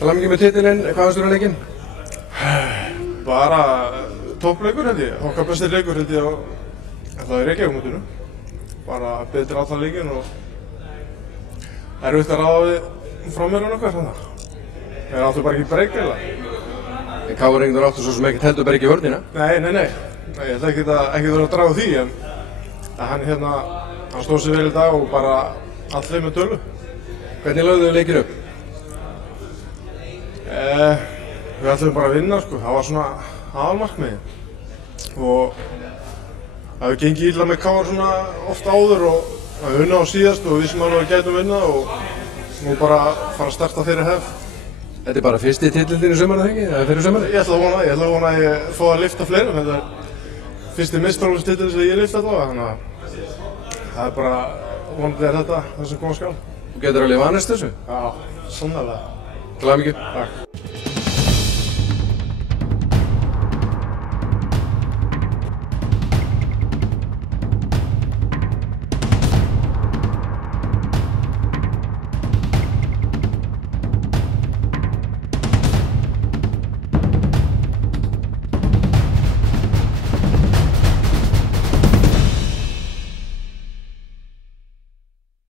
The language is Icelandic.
Til hamingju með titilinn, hvað fannst þér um leikinn? Bara toppleikur held ég, okkar besti leikur held ég það í Reykjavík-mótinu. Bara betri allan leikinn og erfitt að ráða við frá mér og nokkað þannig. Það áttu bara ekki breyk eiginlega. Káringur áttu svo sem ekkert heldur bara ekki í vörnina. Nei, ég ætla ekki að draga því en hann stóð sér vel í dag og bara allir með tölu. Hvernig lögðu þau leikinn upp? Við ætlum bara að vinna sko, það var svona aðalmarkmiðið. Og það hefur gengið illa með KR svona oft áður og það hefur unnið á síðast og við sem alveg gætum vinnað og nú bara fara að starta þeirri hefð. Þetta er bara fyrsti titillinn í sumar, eða ekki? Eða fyrir sumar? Ég ætla að vona að ég fá að lyfta fleirum. Þetta er fyrsti meistaraflokks-titill sem ég lyfti allavega, þannig að það er bara vonandi þetta sem koma skal. Þú getur alveg vanist þessu? Já, sannarlega. Til hamingju. Takk.